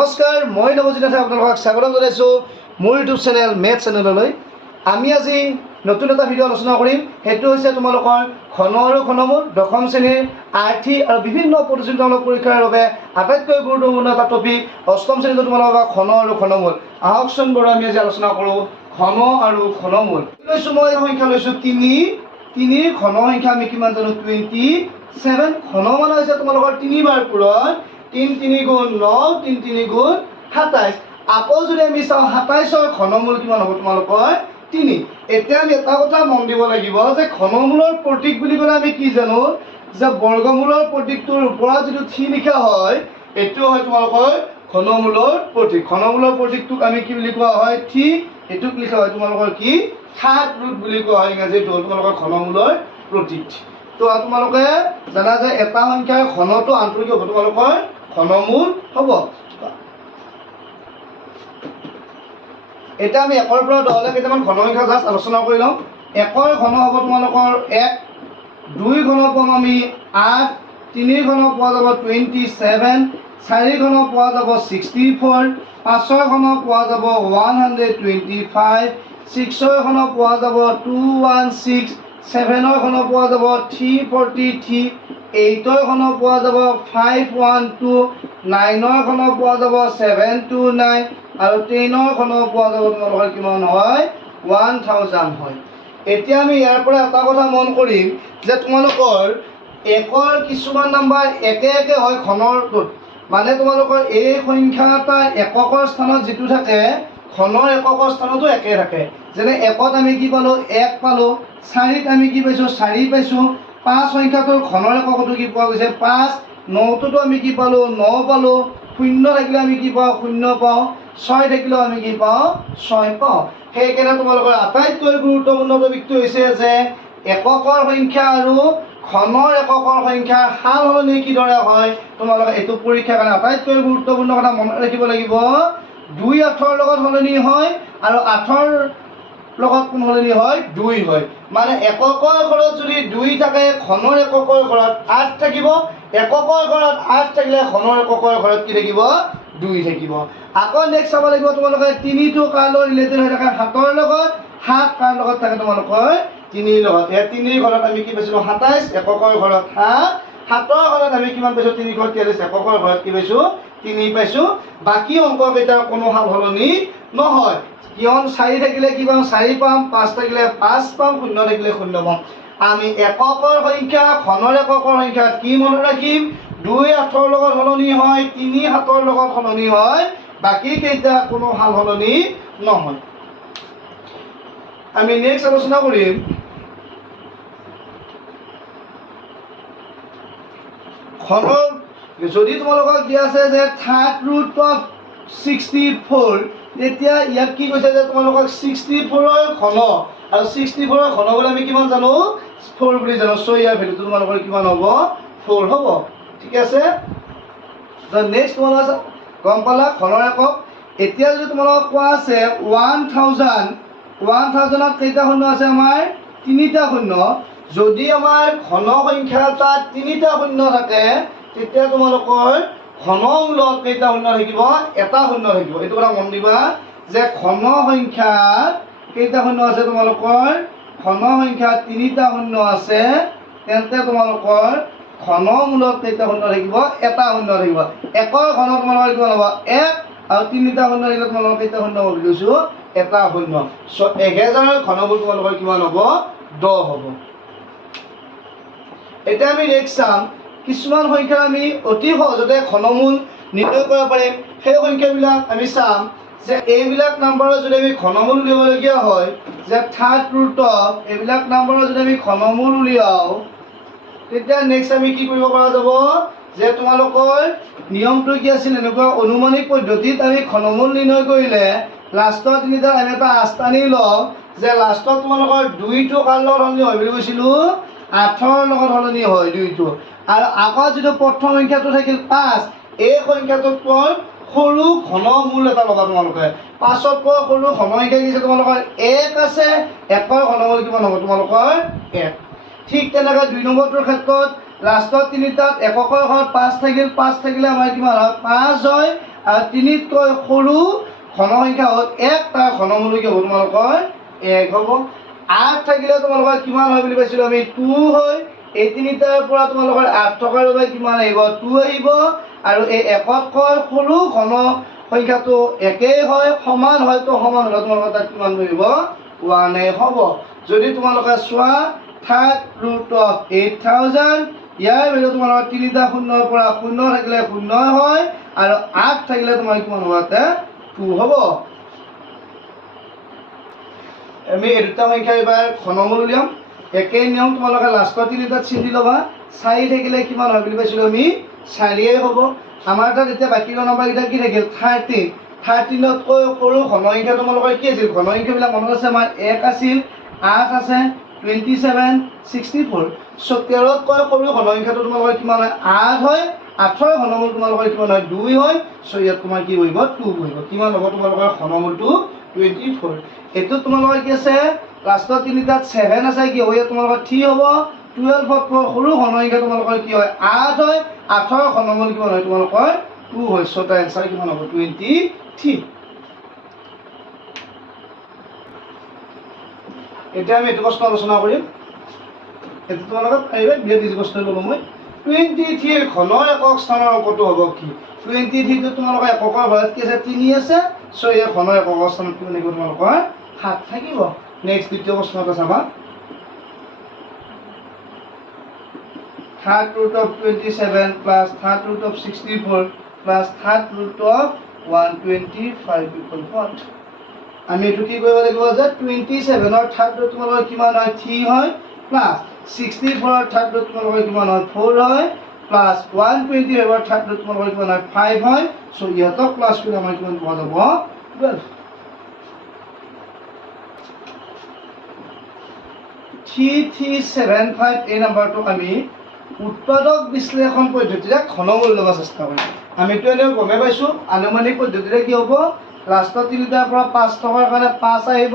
নমস্কাৰ, মই নৱজিৎ নাথে আপোনালোকক স্বাগতম জনাইছোঁ মোৰ ইউটিউব চেনেল মেথ চেনেললৈ। আমি আজি নতুন এটা ভিডিঅ' আলোচনা কৰিম। সেইটো হৈছে তোমালোকৰ ঘন আৰু ঘনমূল দশম শ্ৰেণীৰ আৰ্থিক আৰু বিভিন্ন প্ৰতিযোগিতামূলক পৰীক্ষাৰ বাবে আটাইতকৈ গুৰুত্বপূৰ্ণ এটা টপিক। অষ্টম শ্ৰেণীত তোমালোকৰ ঘন আৰু ঘনমূল। আহকচোন বাৰু আমি আজি আলোচনা কৰোঁ ঘন আৰু ঘনমূল। লৈছোঁ মই সংখ্যা লৈছোঁ 3। 3ৰ ঘন সংখ্যা আমি কিমান জানো? 27। ঘন মানে হৈছে তোমালোকৰ 3 বাৰ পূৰণ। 3 3 গুণ 9, 3 3 গুণ 27। আকৌ যদি আমি চাওঁ 27ৰ ঘনমূল কিমান হ'ব তোমালোকৰ? 3। এতিয়া আমি এটা কথা মন দিব লাগিব যে ঘনমূলৰ প্ৰতীক বুলি ক'লে আমি কি জানো? যে বৰ্গমূলৰ প্ৰতীকটোৰ ওপৰত যিটো থি লিখা হয় এইটো হয় তোমালোকৰ ঘনমূলৰ প্ৰতীক। ঘনমূলৰ প্ৰতীকটোক আমি কি বুলি কোৱা হয়? থি। এইটোক লিখা হয় তোমালোকৰ কি? সাত ৰুট বুলি কোৱা হয়। ইংৰাজীটো তোমালোকৰ ঘনমূলৰ প্ৰতীক। তো তোমালোকে জানা যে এটা সংখ্যাৰ ঘনটো আনটো কি হ'ব? তোমালোকৰ ঘনমূল হ'ব। এতিয়া আমি 1ৰ পৰা 10লৈ কেইটামান ঘন সংখ্যা জাষ্ট আলোচনা কৰি লওঁ। 1ৰ ঘন হ'ব তোমালোকৰ 1, 2 ঘন পাম আমি 8, 3 ঘন পোৱা যাব 27, 4 ঘন পোৱা যাব 64, 5ৰ ঘন পোৱা যাব 125, 6ৰ ঘন পোৱা যাব 216, 7ৰ ঘন পোৱা যাব 343, 8ৰ ঘন পোৱা যাব 512, 9ৰ ঘন পোৱা যাব 729 আৰু 10ৰ ঘন পোৱা যাব তোমালোকৰ কিমান হয়? 1000 হয়। এতিয়া আমি ইয়াৰ পৰা এটা কথা মন কৰিম যে তোমালোকৰ 1ৰ কিছুমান নাম্বাৰ একে একে হয় ঘনৰটোত। মানে তোমালোকৰ এই সংখ্যা এটা এককৰ স্থানত যিটো থাকে ঘনৰ এককৰ স্থানতো একে থাকে। যেনে 1ত আমি কি পালোঁ? 1 পালোঁ। 4ত আমি কি পাইছোঁ? 4 পাইছোঁ। 5 সংখ্যাটোৰ ঘনৰ এককটো কি পোৱা গৈছে? 5। 9তোতো আমি কি পালোঁ? 9 পালোঁ। 0 থাকিলে আমি কি পাওঁ? 0 পাওঁ। 6 থাকিলেও আমি কি পাওঁ? 6 পাওঁ। সেইকাৰণে তোমালোকৰ আটাইতকৈ গুৰুত্বপূৰ্ণ টপিকটো হৈছে যে এককৰ সংখ্যা আৰু ঘনৰ এককৰ সংখ্যাৰ সাল সলনি কিদৰে হয় তোমালোকে এইটো পৰীক্ষাৰ কাৰণে আটাইতকৈ গুৰুত্বপূৰ্ণ কথা মনত ৰাখিব লাগিব। 2 8ৰ লগত সলনি হয় আৰু 8ৰ লগত কোন সলনি হয়? 2 হয়। মানে এককৰ ঘৰত যদি 2 থাকে ঘনৰ এককৰ ঘৰত 8 থাকিব। এককৰ ঘৰত 8 থাকিলে ঘনৰ এককৰ ঘৰত কি থাকিব? 2 থাকিব। আকৌ নেক্সট চাব লাগিব তোমালোকে 3টো কাৰ লগত ৰিলেটেড হৈ থাকে? 7ৰ লগত। 7 কাৰ লগত থাকে তোমালোকৰ? 3ৰ লগত। এই 3ৰ ঘৰত আমি কি পাইছিলোঁ? 27, এককৰ ঘৰত 7, 7ৰ ঘৰত আমি কিমান পাইছোঁ? 3 ঘৰত 43, এককৰ ঘৰত কি পাইছোঁ? 3 পাইছোঁ। বাকী অংককেইটাৰ কোনো সাল সলনি নহয়। কিয়নো 4 থাকিলে কি পাম? 4 পাম। 5 থাকিলে 5 পাম। 0 থাকিলে 0 পাম। আমি এককৰ সংখ্যা ঘনৰ এককৰ সংখ্যাত কি মনত ৰাখিম? 2 8ৰ লগত সলনি হয়, 3 7ৰ লগত সলনি হয়, বাকী কেইটা কোনো সাল সলনি নহয়। আমি নেক্সট আলোচনা কৰিম ঘনৰ। যদি তোমালোকক দিয়া আছে যে থাৰ্ড ৰুট অফ 64, তেতিয়া ইয়াত কি কৈছে যে তোমালোকক 64ৰ ঘন আৰু 64ৰ ঘন বুলি আমি কিমান জানো? 4 বুলি জানো। চ' ইয়াৰ ভেলুটো তোমালোকৰ কিমান হ'ব? 4 হ'ব। ঠিক আছে। নেক্সট তোমালোকে গম পালা ঘনৰ একক। এতিয়া যদি তোমালোকক কোৱা আছে 1000ত কেইটা শূন্য আছে আমাৰ? 3টা শূন্য। যদি আমাৰ ঘন সংখ্যা এটাত 3টা শূন্য থাকে তেতিয়া তোমালোকৰ ঘনমূলত কেইটা শূন্য থাকিব? এটা শূন্য থাকিব। এইটো কথা মন দিবা যে ঘন সংখ্যাত কেইটা শূন্য আছে তোমালোকৰ? ঘন সংখ্যাত 3টা শূন্য আছে, তেন্তে তোমালোকৰ ঘনমূলত কেইটা শূন্য থাকিব? এটা শূন্য থাকিব। একৰ ঘন তোমালোকৰ কিমান হ'ব? 1 আৰু 3টা শূন্য থাকিলে তোমালোকৰ কেইটা শূন্য হ'ব বুলি কৈছোঁ? এটা শূন্য। চ' 1000ৰ ঘনমূল তোমালোকৰ কিমান হ'ব? 10 হ'ব। এতিয়া আমি নেক্সট চাম কিছুমান সংখ্যাৰ আমি অতি সহজতে ঘনমূল নিৰ্ণয় কৰিব পাৰিম। সেই সংখ্যাবিলাক আমি চাম যে এইবিলাক নাম্বাৰৰ যদি আমি ঘনমূল উলিয়াবলগীয়া হয়, যে থাৰ্ড ৰুট অফ এইবিলাক নাম্বাৰৰ যদি আমি ঘনমূল উলিয়াওঁ তেতিয়া নেক্সট আমি কি কৰিব পৰা যাব? যে তোমালোকৰ নিয়মটো কি আছিল? এনেকুৱা অনুমানিক পদ্ধতিত আমি ঘনমূল নিৰ্ণয় কৰিলে লাষ্টৰ তিনিটাত আমি এটা আস্থানি লওঁ যে লাষ্টত তোমালোকৰ 2টো কাৰ লগত সলনি হয় বুলি কৈছিলোঁ? 8ৰ লগত সলনি হয় 2টো। আৰু আকৌ যিটো প্ৰথম সংখ্যাটো থাকিল 5, এই সংখ্যাটোতকৈ সৰু ঘনমূল এটা ল'বা তোমালোকে। 5তকৈ সৰু ঘন সংখ্যা কি আছে তোমালোকৰ? 1 আছে। 1ৰ ঘনমূল কিমান হ'ব তোমালোকৰ? 1। ঠিক তেনেকৈ 2 নম্বৰটোৰ ক্ষেত্ৰত লাষ্টৰ তিনিটাত এককৰ ঘৰত 5 থাকিল। 5 থাকিলে আমাৰ কিমান হয়? 5 হয়। আৰু 3তকৈ সৰু ঘন সংখ্যা হ'ল 1 তাৰ ঘনমূল কি হ'ব তোমালোকৰ 1 হ'ব 8 থাকিলে তোমালোকৰ কিমান হয় বুলি পাইছিলোঁ আমি 2 হয় এই 3টাৰ পৰা তোমালোকৰ 8 থকাৰ বাবে কিমান আহিব 2 আহিব আৰু এই 1তকৈ সৰু ঘন সংখ্যাটো একেই হয় সমান হয়তো সমান হ'লে তোমালোকৰ তাত কিমান আহিব 1 হ'ব যদি তোমালোকে চোৱা থাৰ্ড ৰুট অফ 8000 ইয়াৰ ভিতৰত তোমালোকৰ 3টা শূন্যৰ পৰা 0 থাকিলে 0 হয় আৰু 8 থাকিলে তোমাৰ কিমান হ'ব তাতে 2 হ'ব আমি এই দুটা সংখ্যা এবাৰ ঘনমূল উলিয়াম একেই নিয়ম তোমালোকে লাষ্টৰ 3টাত চিন ল'বা 4 থাকিলে কিমান হয় বুলি পাইছিলোঁ আমি 4 হ'ব আমাৰ তাত এতিয়া বাকী নম্বৰকেইটা কি থাকিল 13তকৈ সৰু ঘন সংখ্যা তোমালোকৰ কি আছিল ঘন সংখ্যাবিলাক মনত আছে আমাৰ 1 আছিল 8 আছে 27 64 সো 13তকৈ সৰু ঘন সংখ্যাটো তোমালোকৰ কিমান হয় 8 হয় 8ৰ ঘনমূল তোমালোকৰ কিমান হয় 2 হয় সো ইয়াত তোমাৰ কি বহিব 2 বহিব কিমান হ'ব তোমালোকৰ ঘনমূলটো 24 এটো তোমালোকৰ কি আছে লাষ্টৰ 3টাত 7 আছে কি হয় তোমালোকৰ 3 হ'ব 12তকৈ সৰু ঘন সংখ্যা তোমালোকৰ কি হয় 8 হয় 8ৰ ঘনমূল কিমান হয় তোমালোকৰ 2 হয় সো তাৰ এনসাৰ কিমান হ'ব 23 এতিয়া আমি এটো প্ৰশ্ন আলোচনা কৰিম এটো তোমালোকে পাৰিবা বিয়া দিজ প্ৰশ্ন ল'ব মই 23 এৰ ঘনৰ একক স্থানৰ অংকটো হ'ব কি 23 টো তোমালোকৰ এককৰ ঘৰত কি আছে 3 আছে সো এই ঘনৰ একক স্থানত কি হ'ব তোমালোকৰ 7 থাকিব নেক্সট দ্বিতীয় প্ৰশ্নটো চাবা third root of 27 plus third root of 64 plus third root of 125 equal what আমি এটো কি কৰিব লাগিব যে 27 ৰ থাৰ্ড ৰুট তোমালোকৰ কিমান হয় 3 হয় প্লাস 64 ৰ থাৰ্ড ৰুট তোমালোকৰ কিমান হয় 4 হয় প্লাস 125 ৰ থাৰ্ড ৰুট তোমালোকৰ কিমান হয় 5 হয় সো ইহতক প্লাস কৰি আমাৰ কিমান পোৱা যাব 12 3375 এই নাম্বাৰটো আমি উৎপাদক বিশ্লেষণ পদ্ধতিৰে ঘনমূল ল'ব চেষ্টা কৰিম আমি তো এনে গমে পাইছো আনুমানিক পদ্ধতিৰে কি হ'ব লাষ্টৰ 3টাৰ পৰা 5 টকাৰ কাৰণে 5 আহিব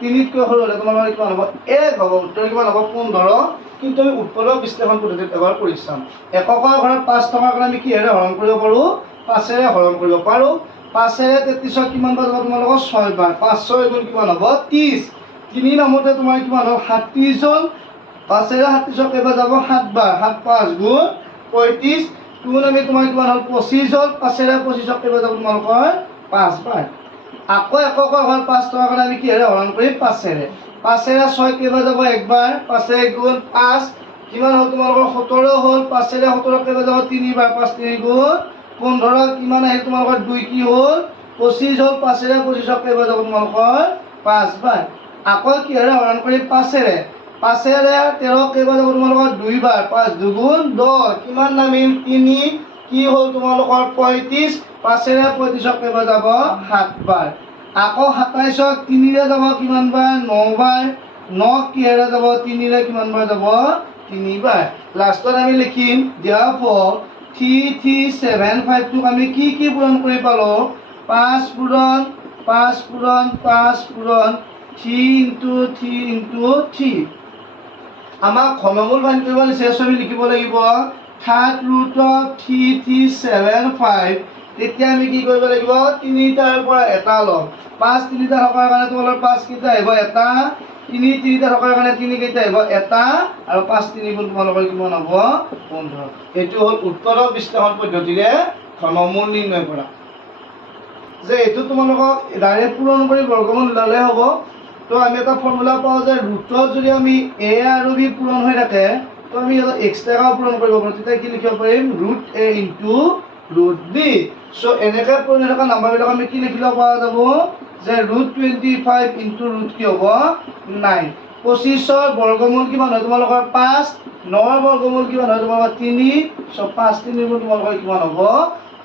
3তকৈ সৰু হ'লে তোমালোকৰ কিমান হ'ব 1 হ'ব উত্তৰ কিমান হ'ব 15 কিন্তু আমি উৎপাদক বিশ্লেষণ পদ্ধতিত এবাৰ কৰি চাম এককৰ ঘৰত 5 টকাৰ কাৰণে আমি কিহেৰে হৰণ কৰিব পাৰো 5ৰে হৰণ কৰিব পাৰো 5ৰে 33ক কিমান বাৰ যাব তোমালোকৰ 6 বাৰ 5 6 গুণ কিমান হ'ব 30 3 নামতে তোমাৰ কিমান হ'ব 37 জন 5ৰে 37ক কেইবাৰ যাব 7 বাৰ 7 5 গুণ 35 2 নামে তোমাৰ কিমান হ'ল 25 জন 5ৰে 25ক কেইবাৰ যাব তোমালোকৰ 5 বাৰ আকৌ একক ঘৰ 5 টকা কাৰণে আমি কিহেৰে হৰণ কৰিম 5ৰে 5ৰে 6 কেইবাৰ যাব একবাৰ 5ৰে গুণ 5 কিমান হ'ল তোমালোকৰ 17 হ'ল 5ৰে 17 কেইবাৰ যাব 3 বাৰ 5 3 গুণ 15 কিমান আহিল তোমালোকৰ 2 কি হ'ল 25 হ'ল 5ৰে 25ক কেইবাৰ যাব তোমালোকৰ 5 বাৰ আকৌ কিহেৰে হৰণ কৰিম 5ৰে 5ৰে 13 কেইবাৰ যাব তোমালোকৰ 2 বাৰ 5 দুগুণ 10 কিমান নামিল 3 কি হ'ল তোমালোকৰ 35 5ৰে 35ক কেইবাৰ যাব 7 বাৰ আকৌ 27ক 3ৰে যাব কিমান বাৰ 9 বাৰ 9 কিহেৰে যাব 3ৰে কিমান বাৰ যাব 3 বাৰ লাষ্টত আমি লিখিম therefore 3375 টোক আমি কি পূৰণ কৰি পালো 5 পূৰণ 5 পূৰণ 5 পূৰণ 3 * 3 * 3 আমাক ঘনমূল ফাইন কৰিব দিছে আমি লিখিব লাগিব থাৰ্ড ৰুট অফ 3375 তেতিয়া আমি কি কৰিব লাগিব 3টাৰ পৰা এটা লম 5 3টা থকাৰ কাৰণে তোমালোকৰ 5 কেইটা আহিব এটা 3 3টা থকাৰ কাৰণে 3 কেইটা আহিব এটা আৰু 5 3 গুণ তোমালোকৰ কিমান হ'ব 15 এটো হ'ল উৎপাদক বিশ্লেষণ পদ্ধতিৰে ঘনমূল নিৰ্ণয় কৰা যে এটো তোমালোকক ডাইৰেক্ট পূৰণ কৰি বৰ্গমূল উলালে হ'ব তো আমি এটা ফৰ্মুলা পাওঁ যে ৰুটত যদি আমি a আৰু b পূৰণ হৈ থাকে তো আমি এটা এক্সট্ৰা পূৰণ কৰিব পাৰোঁ তেতিয়া কি লিখিব পাৰিম √a * √b সো এনেকৈ পূৰণ থকা নাম্বাৰবিলাক আমি কি লিখিব পৰা যাব যে √25 * ৰুট কি হ'ব 9 25ৰ বৰ্গমূল কিমান হয় তোমালোকৰ 5 9ৰ বৰ্গমূল কিমান হয় তোমালোকৰ 3 সো 5 3 গুণ তোমালোকৰ কিমান হ'ব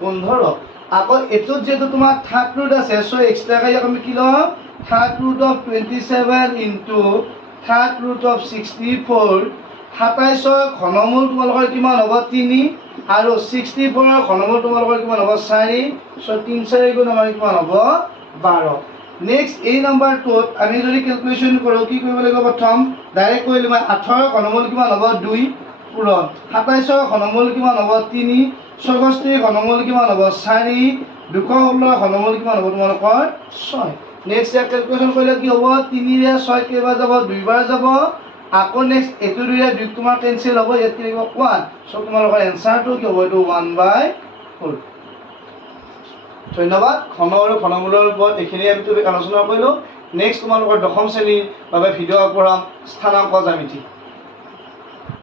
15 আকৌ এটোত যেটো তোমাৰ থাৰ্ড ৰুট আছে সো এক্সট্ৰাকৈ আমি কি লম third root of 27 into third root of 64 27ৰ ঘনমূল তোমালোকৰ কিমান হ'ব 3 আৰু 64ৰ ঘনমূল তোমালোকৰ কিমান হ'ব 4 সো 3 4 গুণ আমাৰ কিমান হ'ব 12 নেক্সট এই নাম্বাৰটোত আমি যদি ক্যালকুলেশন কৰো কি কৰিব লাগিব প্ৰথম ডাইৰেক্ট কৰিলে মই 8ৰ ঘনমূল কিমান হ'ব 2 পূৰণ 27ৰ ঘনমূল কিমান হ'ব 3 64ৰ ঘনমূল কিমান হ'ব 4 216 ঘনমূল কিমান হ'ব তোমালোকৰ 6 নেক্সট ইয়াৰ কেলকুলেশ্যন কৰিলে কি হ'ব 3 ৰে 6 কেইবাৰ যাব 2 বাৰ যাব আকৌ নেক্সট এইটো 2 ৰে 2 তোমাৰ কেনসেল হ'ব ইয়াত কি লাগিব 1 সো তোমালোকৰ এনসাৰটো কি হ'ব এইটো 1/4 ধন্যবাদ ঘন আৰু ঘনমূলৰ ওপৰত এইখিনি আমি আলোচনা কৰিলো নেক্সট তোমালোকৰ দশম শ্ৰেণীৰ বাবে ভিডিঅ' পঢ়াম স্থানাংক জ্যামিতি